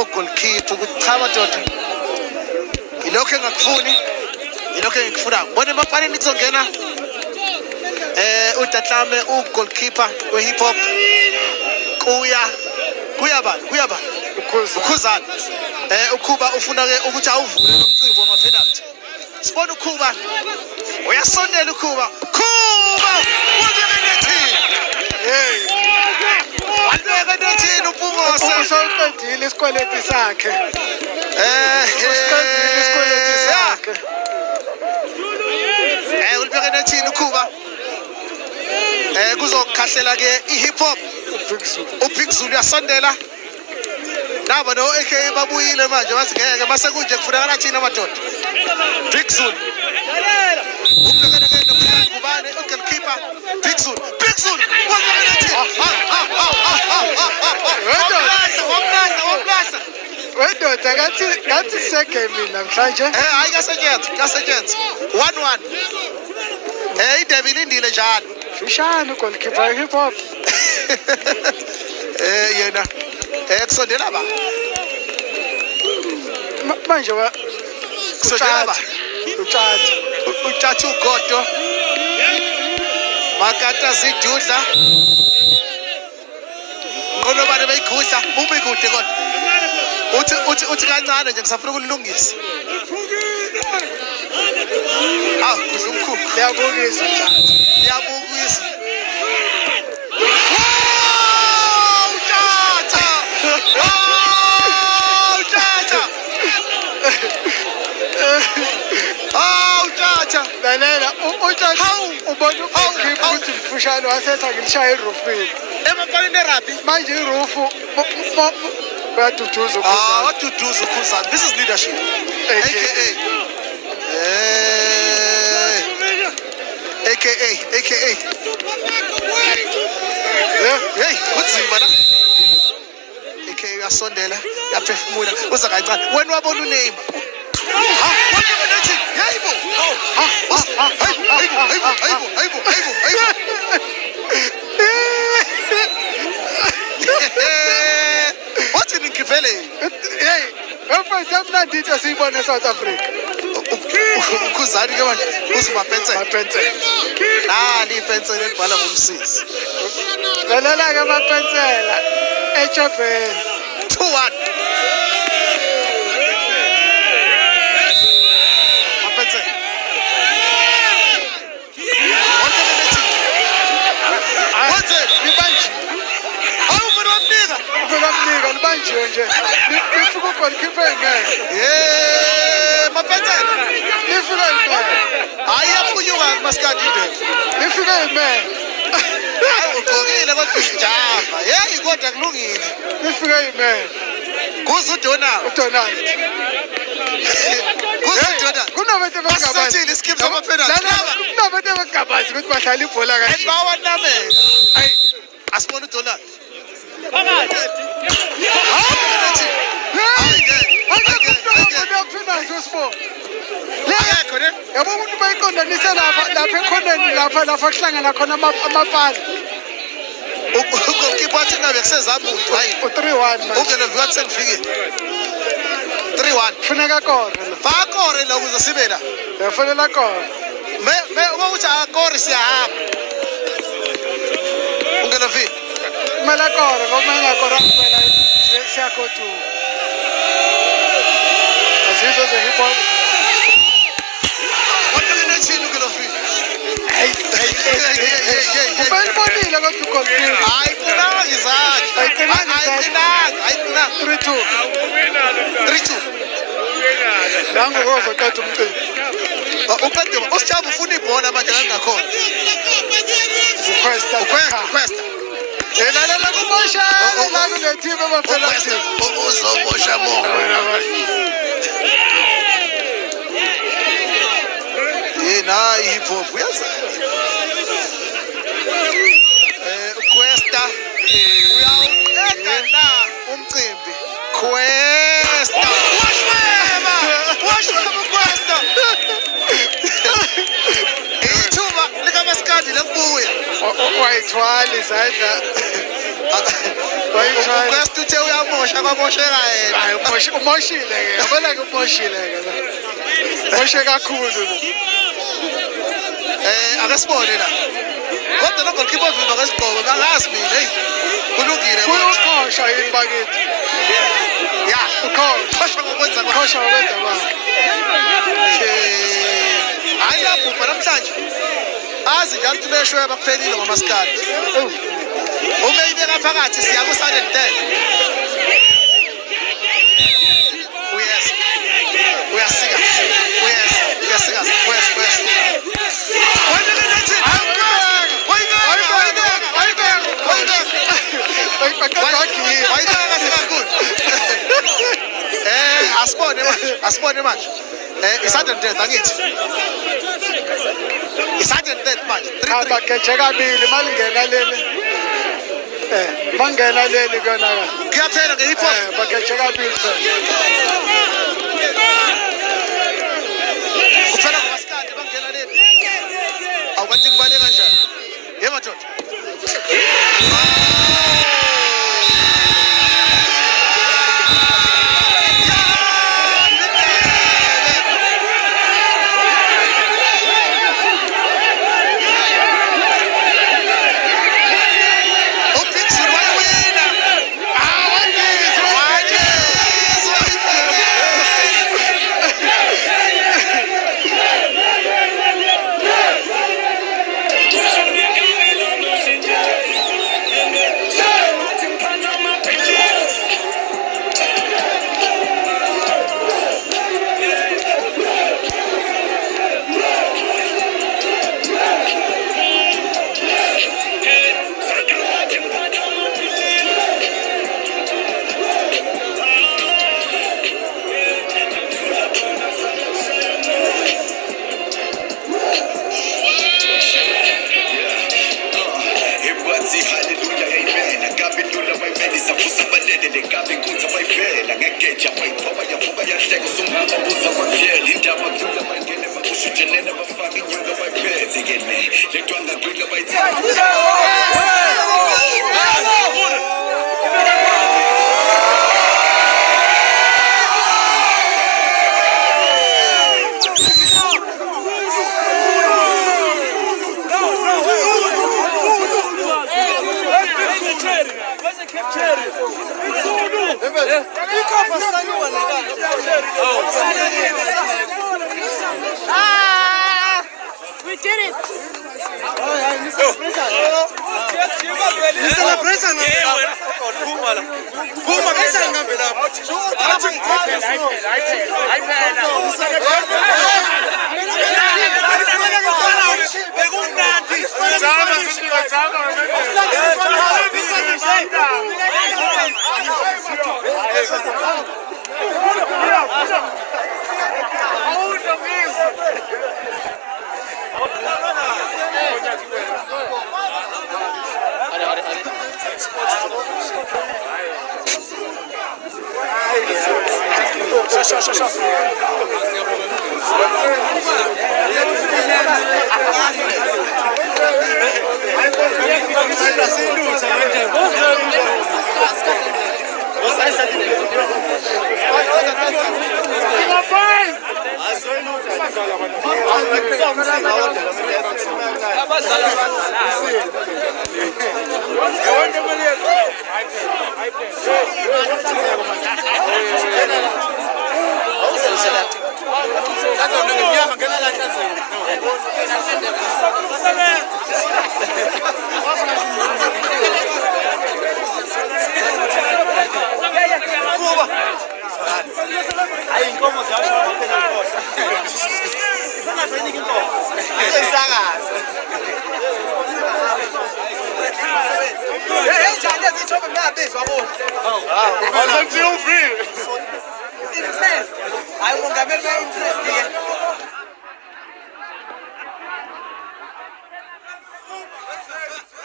ogolkeeper ukuthi cha madoda ilokho engakufuni ilokho engikufunayo bona emafaneni kuzongena uDatlame ugoalkeeper we-hip hop kuya bani ukhuzana ukhuba ufuna ke ukuthi awuvule nomcimbi wama-penalty sibona ukhuba uyasondela ukhuba walibeka nethini umpungose usawuqedile isikweleti sakhe usiqedile isikweleti sakhe ulibeka nethini ukhuba kuzokhahlela ke i-hip hop uBig Zulu uyasondela nabo no AK babuyile manje bathi ngeke mase kunje kufunakala thina madoda Big Zulu umbekene ngubane ugoalkeeper Big Zulu wamlahla wedoda ngathi segame namhlanje hayi kasetyenze 1-1 idebe ilindile njalo fishane ugoalkeeper hip hop yena kusondela ba manje kusondela ba utshatha ugodo makata zidudla ngoba bane bayigudla bubi kude kodwa uthi kancane nje ngisafuna ukulungisa kudla umkhulu liyabukisa lalela utshatha ubona ugoalkeeper ukuthi mfushane wasetha ngilishaya irufini emafaneni erabi manje irufu bayaduduza waduduza ukhuzana this is leadership aka hey kunzima na aka uyasondela uyaphefumula uza kancane wena wabona uname wathi ngivele mnanditho siyibone eSouth Africa ukhuzani ke manje uzimapensela nali ipensela elibhala ngomsisi lalela-ke amapensela eJobeni 2-1 mapensela libanjiwe libanjiwe nje lifika ugoalkeeper engeke mapensela lifika imele hayi yaphunyuka maskadi indebe lifika imele ugqokile kodwa usijava yeyi kodwa kulungile lifika imele kuze udonald kunabantu abangabazi iskip sama-penalty kunabantu abangabazi ukuthi badlala ibhola kahle bawanameka asibona udonald yabo umuntu bayiqondanise lapha ekhoneni lapha kuhlangana khona amapala ugoalkeeper wathi ngabe kusezamuntu hayi u-3-1 manje ungeloviwa wathi sengifikile 3-1 funeka kore fakore la ukuze sibe la yafanele kore ukuthi akore siyahamba ungeloviwa kumele kore ngoba engakora kuphela siyakhothula azizwe ze-hip hop ubayibonile kodwa ugoalkeeper ayiqinanga izandla ayiqinanga 3-2 nangokozoqeda umcimbi uqede usijaba ufuna ibhola manje kangakhona uquesta lalela kumoshana la kunethimu amapenalty uzomosha yena i-hip hop uyazazi uQuesta uyawuqeda na umcimbi Questa washweba uQuesta ithuba likamaskandi lekubuya wayithwala izandla Wayitry. Best uthe uyamosha kwamosheka yena. Hayi umoshile ke. Yabona ke umoshile ke. Moshe kakhulu. Ake sibone la. Kodwa lo goalkeeper ovimba kwesigqoko ngazi mina hey. Kulungile manje. Uqosha yini bakithi? Ya, ukhosha ngokwenza kwakhe. Uqosha ngokwenza kwakhe. Hayi lapho namhlanje. Azi njalo ukuthi beshwe bakuphelile ngomasikadi. Uma ibeka phakathi siya ku Southern 10. Uyes. Uyasika. Uyes. Uyasika. Uyes. Asibone manje. Isandla ntethe angithi. Isandla ntethe manje. Khamba keche kabili malingena leli. Mangena leli kona ka. Kuyaphela ngehip hop. Bakeche kabili phela. Kuphela ngomasikade bangena leli. Awukathi ngibale kanjani? Yemadoda. We did it!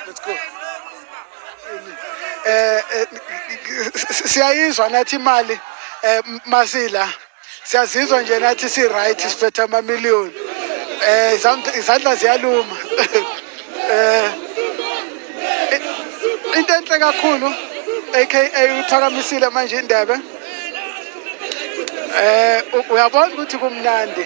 Let's go. Siyayizwa nathi imali Masila siyazizwa nje nathi si right siphethe ama-million izandla ziyaluma into enhle kakhulu aka uphakamisile manje indebe uyabona ukuthi kumnandi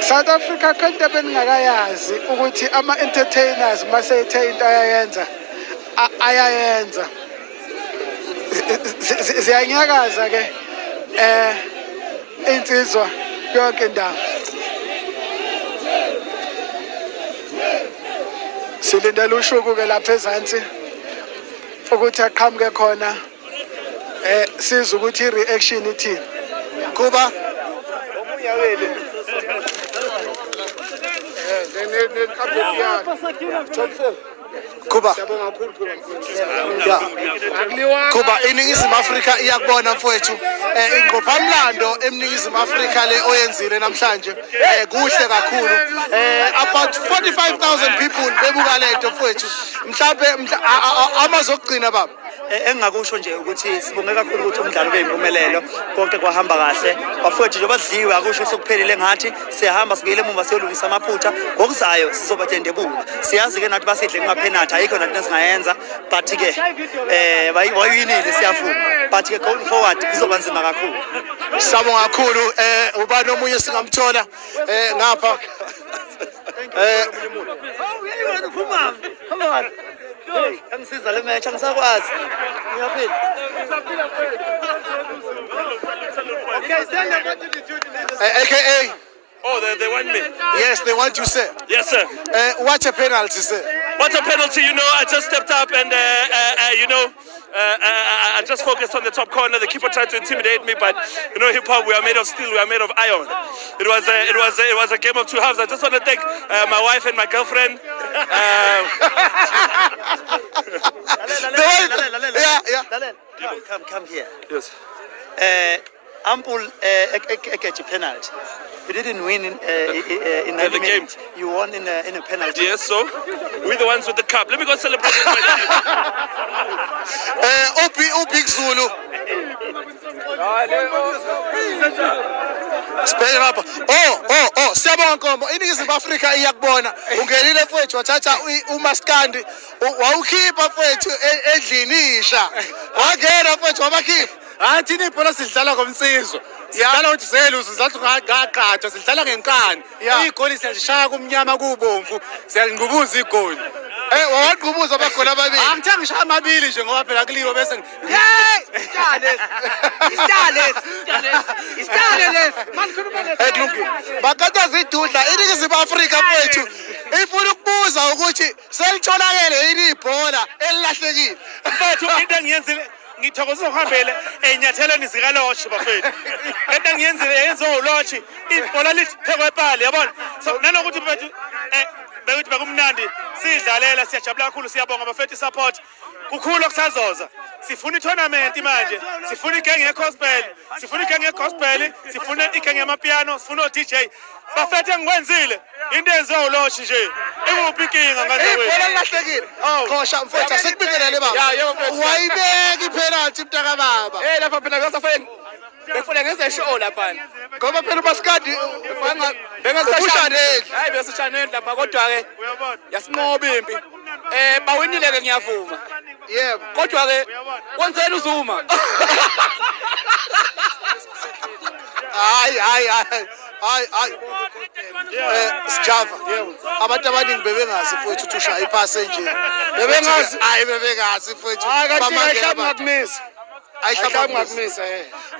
South Africa konke beningakayazi ukuthi ama entertainers masethe into ayayenza ziyanyakaza ke insizwa yonke indawo silindele ushuku ke lapha ezantsi ukuthi aqhamuke khona sizwe ukuthi i-reaction ithini kuba kuba kuba iningizimu Afrika iyakubona mfowethu ingqophamlando eminingizimu Afrika le oyenzile namhlanje kuhle kakhulu about 45,000 people bebuka lento mfowethu mhlawumbe amazokugcina baba engakusho nje ukuthi sibonge kakhulu ukuthi umdlalo ube impumelelo konke kwahamba kahle bafowethu nje badliwe akusho sokuphelele ngathi siyahamba sibuyele emuva siyolungisa amaphutha ngokuzayo sizobatendebula siyazi ke nathi basidle ngaphenatha ayikho nathi nesingayenza but ke bayinile siyafuna but ke going forward kuzoba nzima kakhulu sabonga kakhulu ubani omunye singamthola ngapha angisiza le match angisakwazi ngiyaphila aka Oh, they want me. yes they want you sir Yes, sir. what a penalty sir What a penalty, you know. I just stepped up and, you know, I just focused on the top corner. The keeper tried to intimidate me, but, you know, hip-hop, we are made of steel, we are made of iron. It was a game of two halves. I just want to thank my wife and my girlfriend. Come here. Yes. Ample catch a penalty. You didn't win in the game. You won in a penalty. Yes, so we're the ones with the cup. Let me go celebrate with my team. Big Zulu Sibheke lapha siyabonga Nkombo iningizimu Afrika iyakubona ungenile mfowethu wathatha umaskandi wawukhipha mfowethu endlini isha wangena mfowethu wabakhipha Thina ibhola sidlala ngomsizo. Sidlala ukuthi seluzo sizathi ngaqatha sidlala ngenkani. Igoli siyashaya kumnyama kubomvu siyangqubuza igoli. Wawaqhubuza abagoli ababili Angithanga ngishaya amabili nje ngoba phela kuliwe bese bakataza idudla iningizimu Afrika mfowethu ifuna ukubuza ukuthi selitholakele yini ibhola elilahlekile Mfethu into engiyenzile ngithokoza ukuhambela enyatheleni zikaloshi bafethu. Into engiyenzile yenziwa uloshi ibhola lithi phekwe pali yabona. So nanokuthi mfethu bekuthi bekumnandi sidlalela siyajabula kakhulu siyabonga bafethu support. Kukhulu okusazoza. Sifuna i-tournament manje. Sifuna igenge ye-gospel. Sifuna igenge ye-gospel. Sifuna igenge yamapiano. Sifuna o-DJ. Bafethu engikwenzile. Into eyenziwa uloshi nje. Ikuphi inkinga ngane wethu? ibhola lilahlekile qosha mfowethu asekubingelele baba wayibeka ipenalty mntaka baba lapha phela ngasafike befuna ngenze show lapha. ngoba phela umaskandi Bengasashaneli. Hayi besashaneli lapha kodwa ke yasinqoba impi. Bawinile ke ngiyavuma. yebo Kodwa ke kwenzeni uzuma? hayi sijava abantu abaningi bebengazi mfowethu ukuthi ushaya iphase nje Bebengazi. bebengazi mfowethu ngakumisa. Ayihlaba ngakumisa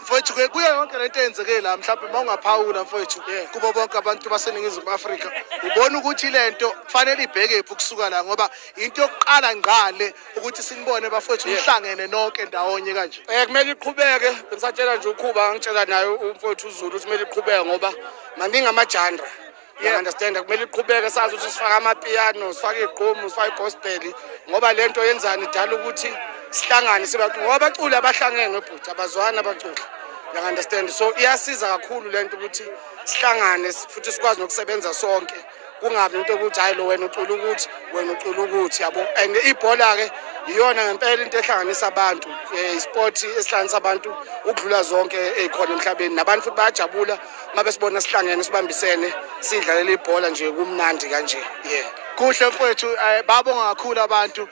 mfowethu kuye yonke lento eyenzeke la mhlawumbe mawungaphawula mfowethu kubo bonke abantu baseningizimu Afrika ubona ukuthi lento kufanele ibheke ephi kusuka la ngoba into yokuqala ngqale ukuthi sinibone bafowethu uhlangene nonke ndawonye kanje kumele iqhubeke bengisatshela nje ukhuba ngitshela naye umfowethu uZulu ukuthi kumele iqhubeke ngoba maningi amajandra. You understand kumele iqhubeke sazi ukuthi sifaka amapiano sifaka igqomu sifaka igospel ngoba lento yenzani idala ukuthi sihlangane sibaqulu ngoba abaculi abahlangene ebhuti abazwana abaculi. You understand so iyasiza kakhulu lento ukuthi sihlangane futhi sikwazi nokusebenza sonke kungabi into ukuthi hayi lo wena ucula ukuthi wena ucula ukuthi yabo and ibhola ke iyona ngempela into ehlanganisa abantu isport esihlanganisa abantu ukudlula zonke ezikhona emhlabeni nabantu futhi bayajabula ngabe sibona sihlangene sibambisene sidlalela ibhola nje kumnandi kanje kuhle mfowethu babonga kakhulu abantu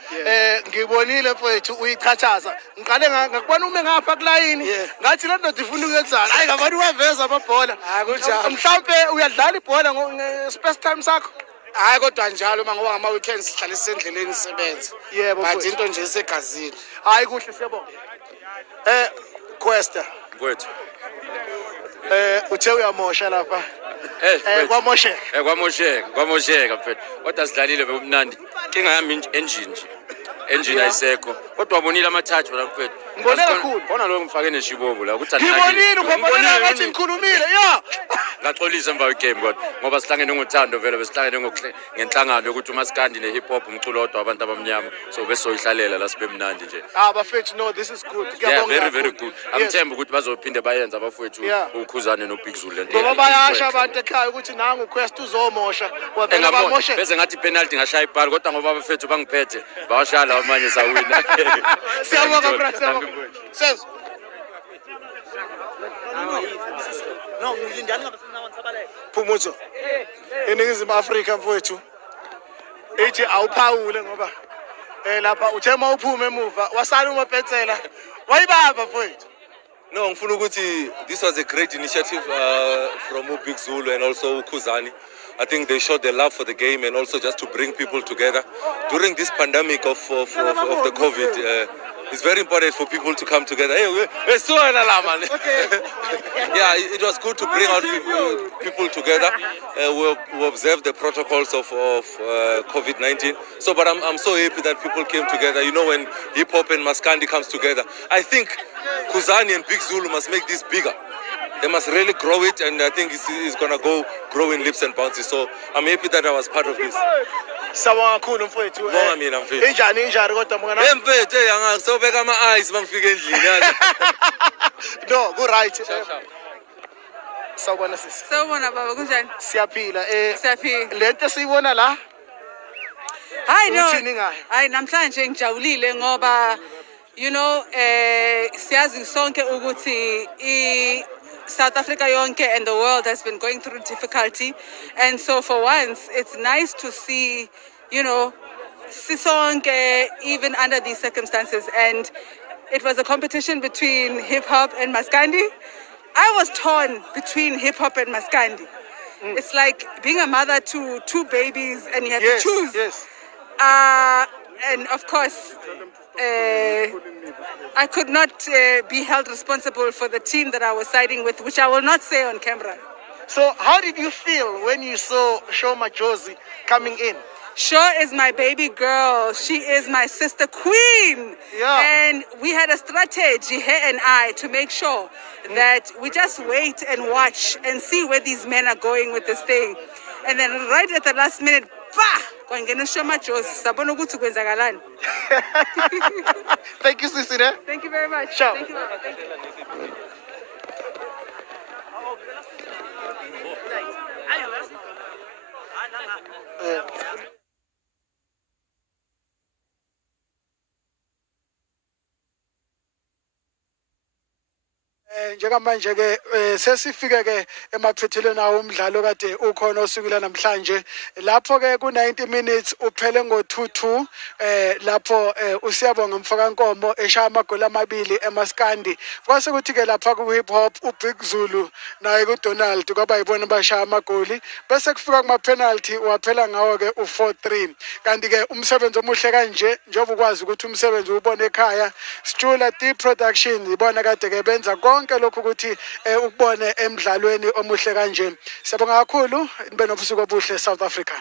ngibonile mfowethu uyichachaza ngiqale ngakubona ume ngapha kulayini ngathi le ndoda ifuna ukwenzana hayi ngabantu waveza amabhola mhlawumbe uyadlala ibhola nge-space time sakho hayi kodwa njalo uma ngoba ngama-weekends sihlale sisendleleni sisebenza but into nje isegazini hayi kuhle siyabonga Questa Mfowethu. Uthe uyamosha lapha kwamosheka kwamosheka mfethu kodwa sidlalile bekumnandi inkinga yami engine nje engine ayisekho kodwa wabonile amathathu la mfethu ngibone kakhulu khona lo ngifake neshibobo la ukuthi ngibonile uphambana ngathi ngikhulumile ngaxolisa emva kwegame kodwa ngoba sihlangene ngothando vele besihlangene ngenhlangano yokuthi uMaskandi ne-hip hop umculo odwa abantu abamnyama so besoyihlalela la sibe mnandi nje bafethu no this is good yeah, very good angithemba ukuthi bazophinde bayenza abafethu ukhuzane noBig Zulu lento ngoba bayasha abantu ekhaya ukuthi nangu uQuest uzomosha wavela bamoshe bese ngathi penalty ngashaya ibhali kodwa ngoba abafethu bangiphethe bawashala amanye sawina siyabonga brother senzo no ngilindani ngabe sinawansabaleka Phumuzo eningizimu Afrika mfowethu ethi awuphawule ngoba lapha uthema uphume emuva wasala umapetsela wayibamba mfowethu. No, ngifuna ukuthi this was a great initiative from Big Zulu and also Khuzani. I think they showed their love for the game and also just to bring people together during this pandemic of the COVID. It's very important for people to come together. Hey, yeah, it was good to bring out people together. We observed the protocols of COVID-19. So, but I'm so happy that people came together. You know, when hip hop and Maskandi comes together, I think Khuzani and Big Zulu must make this bigger. They must really grow it, and I think it's gonna grow in leaps and bounds. So I'm happy that I was part of this. Sawonga kakhulu mfowethu. Bonga mina mfethu. Injani kodwa mngana? Mfethu angasobeka ama-eyes mangifika endlini. No, go right. Sawubona sisi. Sawubona baba kunjani? Siyaphila Siyaphila. Lento siyibona la. Hayi no. Uthini ngayo? Hayi namhlanje ngijabulile ngoba you know siyazi sonke ukuthi South Africa yonke and the world has been going through difficulty, and so for once it's nice to see, you know, sisonke even under these circumstances. And it was a competition between hip hop and Maskandi. I was torn between hip hop and Maskandi. It's like being a mother to two babies and you have to choose. Yes. And of course, I could not be held responsible for the team that I was siding with, which I will not say on camera. So how did you feel when you saw Sho Majozi coming in? Sho is my baby girl. She is my sister queen. Yeah. And we had a strategy, her and I, to make sure that we just wait and watch and see where these men are going with this thing. And then right at the last minute, kwangena Sho Majozi, sabona ukuthi kwenzakalani. Thank you, Sisine. Thank you very much. Ciao. Thank you. Thank you. Njengamanje ke sesifike ke emaphethelweni awo umdlalo kade ukhona osukela namhlanje lapho ke ku 90 minutes uphele ngo 2-2 lapho usiyabonga Mfokankomo eshaya amagoli amabili eMaskandi kwase kuthi ke lapha ku hip hop uBig Zulu naye ku Donald kwaba yibona bashaya amagoli bese kufika kuma penalty waphela ngawo ke u4-3 kanti ke umsebenzi omuhle kanje njengoba ukwazi ukuthi umsebenzi ubone ekhaya Stula D Production ibona kade ke benza konke lokho ukuthi ukubone emidlalweni omuhle kanje. Siyabonga kakhulu nibe nobusuku obuhle South Africa.